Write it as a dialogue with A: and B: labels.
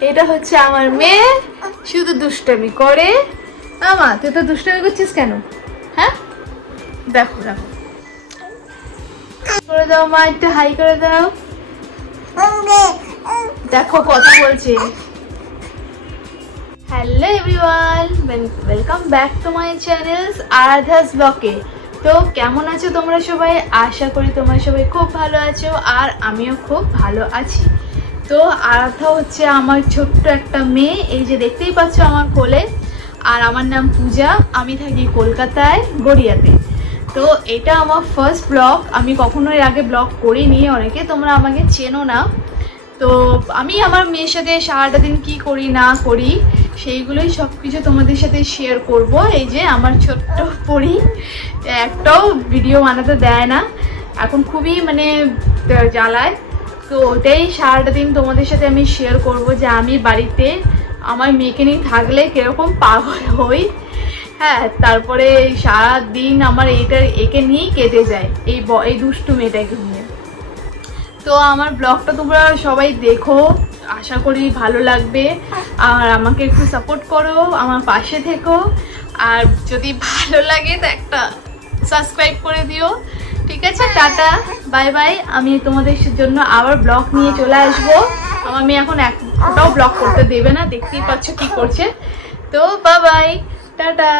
A: এটা হচ্ছে আমার মেয়ে। শুধু দুষ্টামি করে। আমা তুই তো দুষ্টামি করছিস কেন? হ্যাঁ? দেখো দেখো। করে দাও মা একটু হাই করে দাও। দেখো কথা বলছে। Hello everyone welcome back to my channels আরাধাস ব্লকে তো কেমন আছো তোমরা সবাই? আশা করি তোমরা সবাই খুব ভালো আছো আর আমিও খুব ভালো আছি। তো আরাধা হচ্ছে আমার ছোট্ট একটা মেয়ে। এই যে দেখতেই পাচ্ছ আমার কোলে। আর আমার নাম পূজা, আমি থাকি কলকাতায়, গড়িয়াতে। তো এটা আমার ফার্স্ট ব্লগ আমি কখনো এর আগে ব্লগ করিনি অনেকে, তোমরা আমাকে চেনো না। তো আমি আমার মেয়ের সাথে সারাটা দিন কী করি, না করি, সেইগুলোই সব কিছু তোমাদের সাথে শেয়ার করব। এই যে আমার ছোট্ট পরি, একটাও ভিডিও বানাতে দেয় না। এখন খুবই মানে জ্বালায়। তো ওটাই সারাটা দিন তোমাদের সাথে আমি শেয়ার করব যে আমি বাড়িতে আমার মেয়েকে নিয়ে থাকলে কীরকম পাগল হই। হ্যাঁ তারপরে সারা দিন আমার এইটার একে নিয়েই কেটে যায়, এই এই দুষ্টু মেয়েটাকে নিয়ে। তো আমার ব্লগটা তোমরা সবাই দেখো, আশা করি ভালো লাগবে। আর আমাকে একটু সাপোর্ট করো, আমার পাশে থেকো। আর যদি ভালো লাগে তো একটা সাবস্ক্রাইব করে দিও। ঠিক আছে, টাটা বাই বাই আমি তোমাদের জন্য আবার ব্লগ নিয়ে চলে আসব। আমি মেয়ে এখন একটাও ব্লগ করতে দেবে না, দেখতেই পাচ্ছ কি করছে। তো বাবাই বাই টাটা।